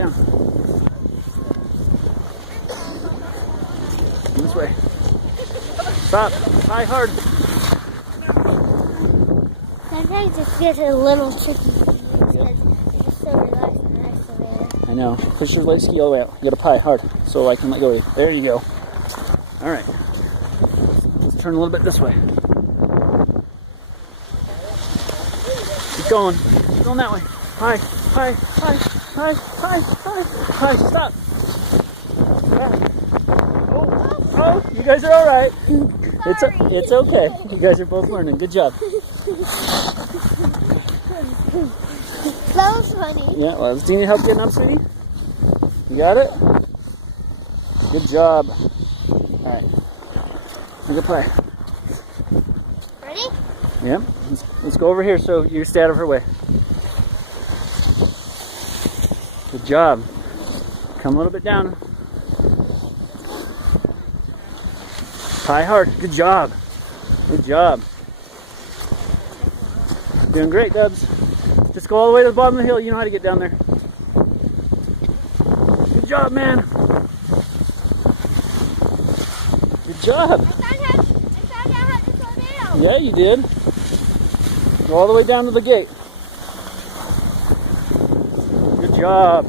Down. This way. Stop. High hard. Sometimes it gets a little tricky because it's just so relaxed and isolated. I know. Push your leg ski all the way out. You gotta pie hard so I can let go of you. There you go. Alright. Let's turn a little bit this way. Keep going. Keep going that way. High, high, high, high, high, high, high. Stop. Oh, you guys are alright. It's okay. You guys are both learning. Good job. That was funny. Yeah, well, do you need help getting up, sweetie? You got it? Good job. Alright. Make a play. Ready? Yep. Let's go over here so you stay out of her way. Good job. Come a little bit down. Pie hard. Good job. Good job. Doing great, Dubs. Just go all the way to the bottom of the hill. You know how to get down there. Good job, man. Good job. I found out how to slow down. Yeah, you did. Go all the way down to the gate. Good job.